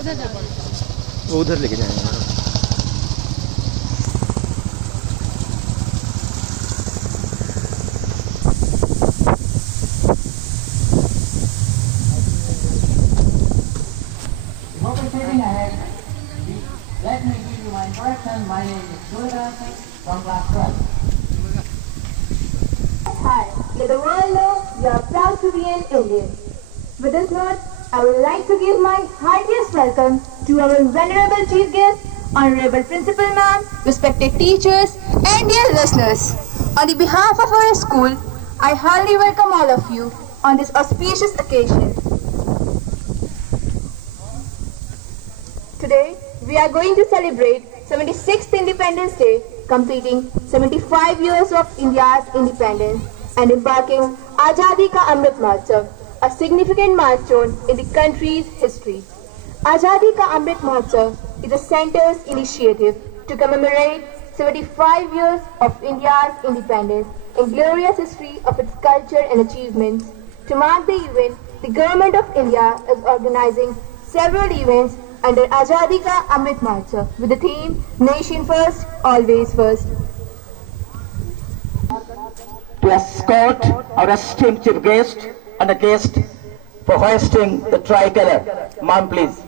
वो उधर लेके जाएंगे madam. Let me give you my introduction. My name is Surya Singh from class 12. Hi, let the world know you are proud to be an Indian. With this note, I would like to give my heartiest welcome to our venerable chief guest, Honorable Principal Ma'am, respected teachers, and dear listeners. On the behalf of our school, I heartily welcome all of you on this auspicious occasion. Today, we are going to celebrate 76th Independence Day, completing 75 years of India's independence and embarking Azadi Ka Amrit Mahotsav, a significant milestone in the country's history. Azadi Ka Amrit Mahotsav is the center's initiative to commemorate 75 years of India's independence and glorious history of its culture and achievements. To mark the event, the Government of India is organizing several events under Azadi Ka Amrit Mahotsav with the theme Nation First, Always First. To escort our esteemed chief guest and the guest for hoisting the tricolor. Ma'am, please.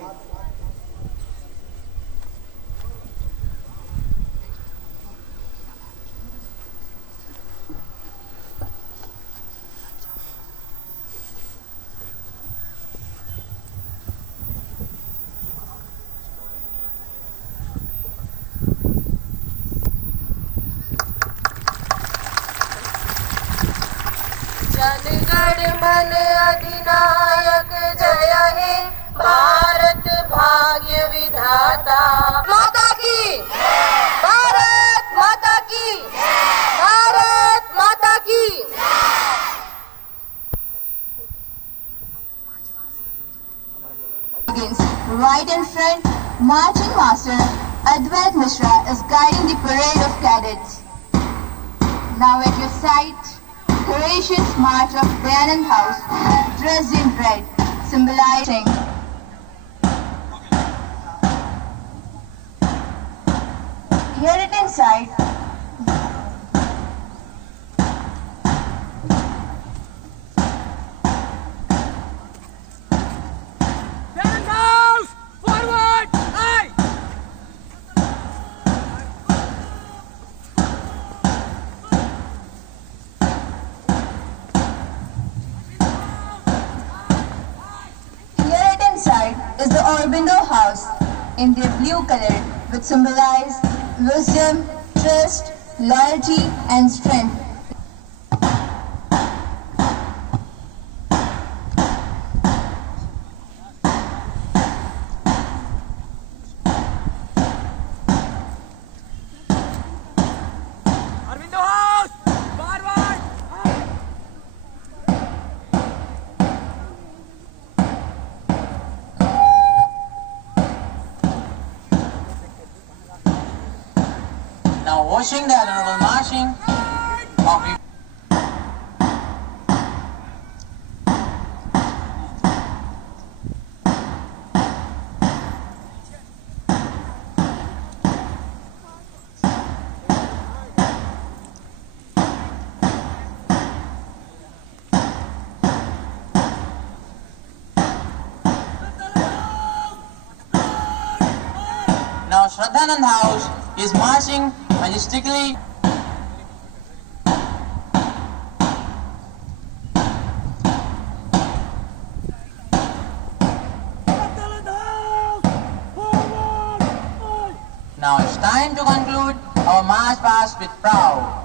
जनगण मन अधिनायक जय हे भारत भाग्य विधाता माता की भारत माता की भारत माता की Begins. Right in front, Marching Master Advait Mishra is guiding the parade of cadets. Now at your sight, courageous march of Dayanand House, dressed in red, symbolizing hear it inside. Is the Aurobindo House in their blue color, which symbolize wisdom, trust, loyalty, and strength. Now washing the honorable marching of Now Shraddhanand House is marching majestically. Now it's time to conclude our march past with proud.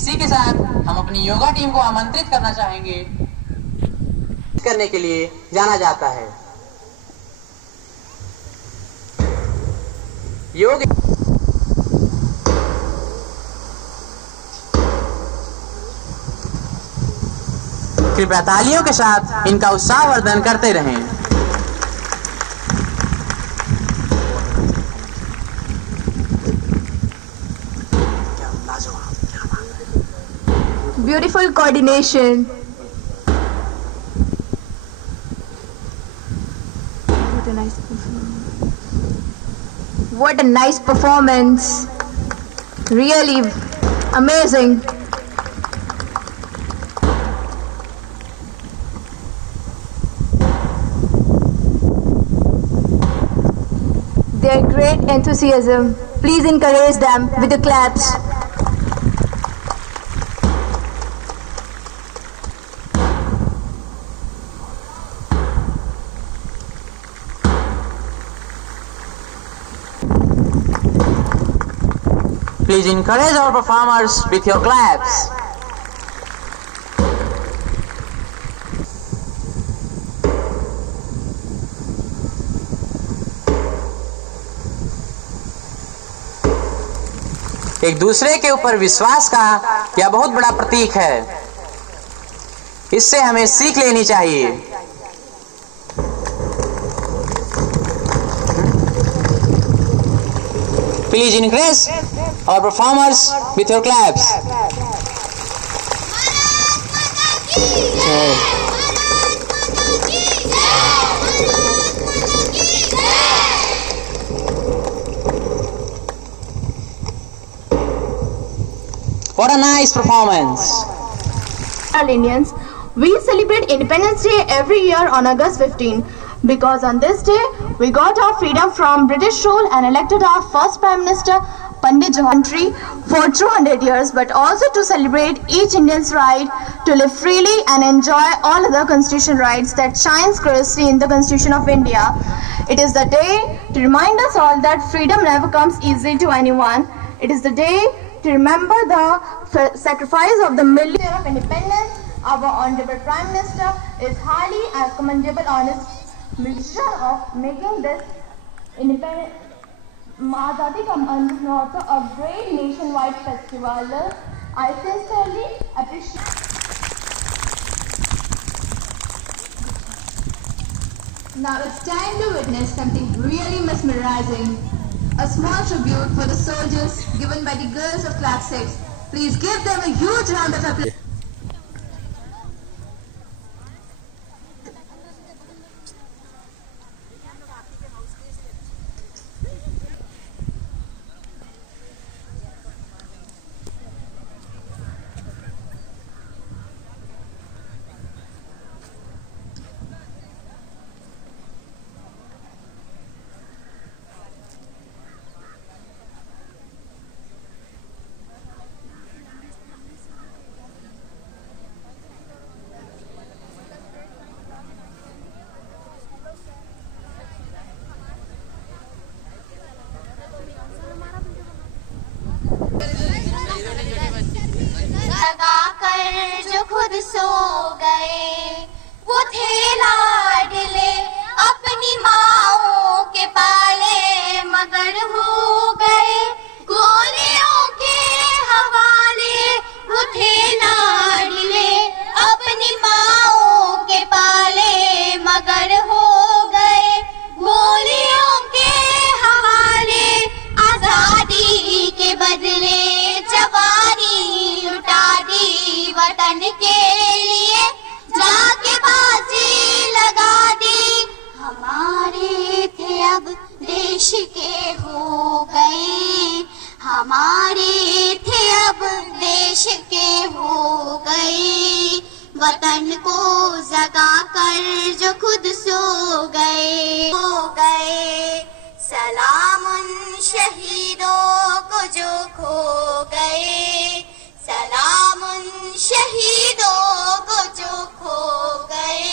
इसी के साथ हम अपनी yoga team को आमंत्रित करना चाहेंगे करने के लिए जाना जाता है। योग कृपया तालियों के साथ इनका उत्साहवर्धन करते रहें। Beautiful coordination. What a nice performance. Really amazing. Their great enthusiasm. Please encourage them with the claps. Please encourage our performers with your claps. एक दूसरे के ऊपर विश्वास का यह बहुत बड़ा प्रतीक है। इससे हमें सीख लेनी चाहिए। Please encourage our performers with your claps. What a nice performance. All Indians, we celebrate Independence Day every year on August 15 because on this day we got our freedom from British rule and elected our first Prime Minister Pandit Jawaharlal for 200 years, but also to celebrate each Indian's right to live freely and enjoy all other constitutional rights that shines gloriously in the Constitution of India. It is the day to remind us all that freedom never comes easily to anyone. It is the day to remember the sacrifice of the millions of independence. Our Honorable Prime Minister is highly commendable on his mission of making this independent Azadi Ka Amrit Mahotsav a great nationwide festival. I sincerely appreciate. Now it's time to witness something really mesmerizing. A small tribute for the soldiers given by the girls of Class 6. Please give them a huge round of applause. लगाकर जो खुद सो गए वो थे लाडले अपनी माओं के पाले मगर हो गए गोलियों के हवाले वो थे लाडले अपनी माओं के पाले मगर हो गए गोलियों के हवाले आजादी के बदले वतन के लिए जाके बाजी लगा दी हमारे थे अब देश के हो गए हमारे थे अब देश के हो गए वतन को जगा कर जो खुद सो गए हो गए सलाम उन शहीदों को जो खो गए सलाम उन शहीदों को जो खो गए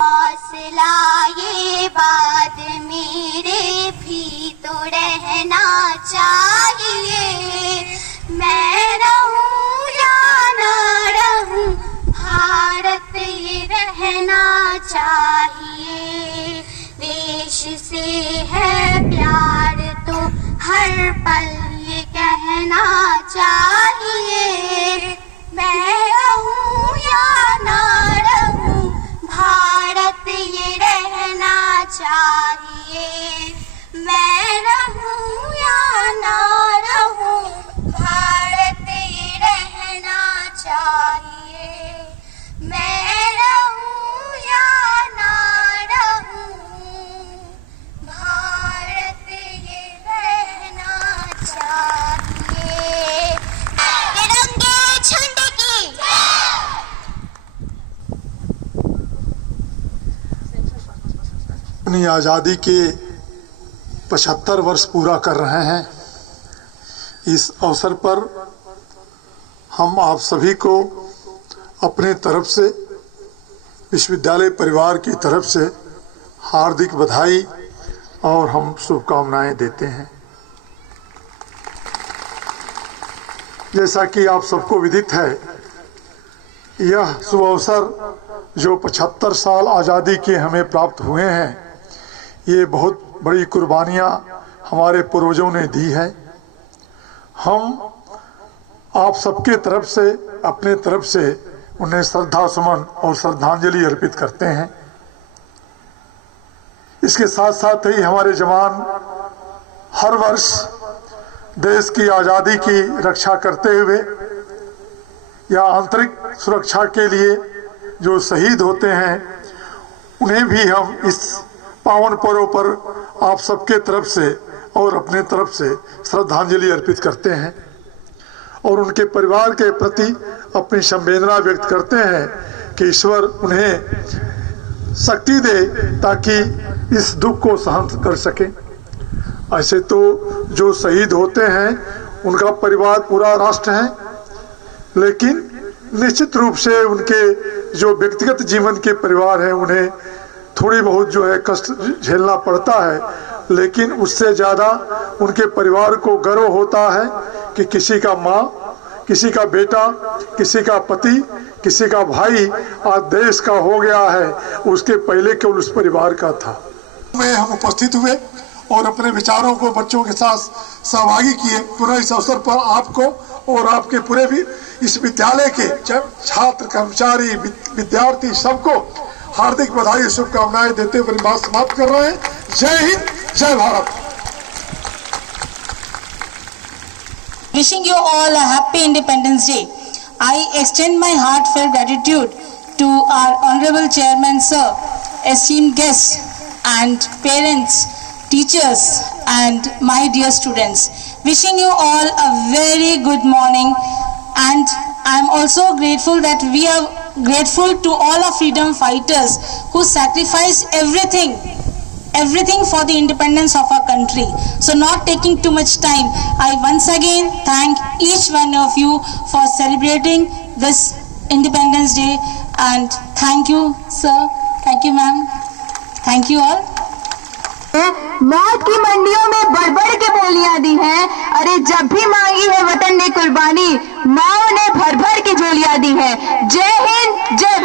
हौसला ये बात मेरे भी तो रहना चाहिए मैं रहूं या चाहिए। मैं रहूं या ना रहूं, भारत ये रहना चाहिए। मैं रहूं या ना रहूं, भारत ये रहना चाहिए। तिरंगे झंडे की अपनी आज़ादी के 75 वर्ष पूरा कर रहे हैं। इस अवसर पर हम आप सभी को अपने तरफ से, विश्वविद्यालय परिवार की तरफ से हार्दिक बधाई और हम शुभकामनाएं देते हैं। जैसा कि आप सबको विदित है, यह शुभ अवसर जो 75 साल आज़ादी के हमें प्राप्त हुए हैं, ये बहुत बड़ी कुर्बानियाँ हमारे पूर्वजों ने दी है। हम आप सबके तरफ से, अपने तरफ से उन्हें श्रद्धा सुमन और श्रद्धांजलि अर्पित करते हैं। इसके साथ साथ ही हमारे जवान हर वर्ष देश की आज़ादी की रक्षा करते हुए या आंतरिक सुरक्षा के लिए जो शहीद होते हैं, उन्हें भी हम इस पावन पर्व पर आप सबके तरफ से और अपने तरफ से श्रद्धांजलि अर्पित करते हैं और उनके परिवार के प्रति अपनी संवेदना व्यक्त करते हैं कि ईश्वर उन्हें शक्ति दे ताकि इस दुख को सहन कर सकें। ऐसे तो जो शहीद होते हैं उनका परिवार पूरा राष्ट्र है, लेकिन निश्चित रूप से उनके जो व्यक्तिगत जीवन के परिवार हैं उन्हें थोड़ी बहुत जो है कष्ट झेलना पड़ता है, लेकिन उससे ज़्यादा उनके परिवार को गर्व होता है कि किसी का माँ, किसी का बेटा, किसी का पति, किसी का भाई आज देश का हो गया है, उसके पहले केवल उस परिवार का था। में हम उपस्थित हुए और अपने विचारों को बच्चों के साथ सहभागी किए। पुनः इस अवसर पर आपको और आपके पूरे भी इस विद्यालय के छात्र, कर्मचारी, विद्यार्थी सबको हार्दिक बधाई, शुभकामनाएं देते हुए बात समाप्त कर रहे हैं। जय हिंद, जय Bharat. Wishing you all a happy Independence Day. I extend my heartfelt gratitude to our Honorable Chairman Sir, esteemed guests and parents, teachers and my dear students. Wishing you all a very good morning, and I am also grateful that we are grateful to all our freedom fighters who sacrificed everything for the independence of our country. So not taking too much time, I once again thank each one of you for celebrating this Independence Day, and thank you sir, thank you ma'am, thank you all. मौत की मंडियों में बढ़-बढ़ के बोलियां दी हैं। अरे जब भी मांगी है वतन ने कुर्बानी, माओ ने भर-भर के झोलियां दी हैं। जय हिंद, जय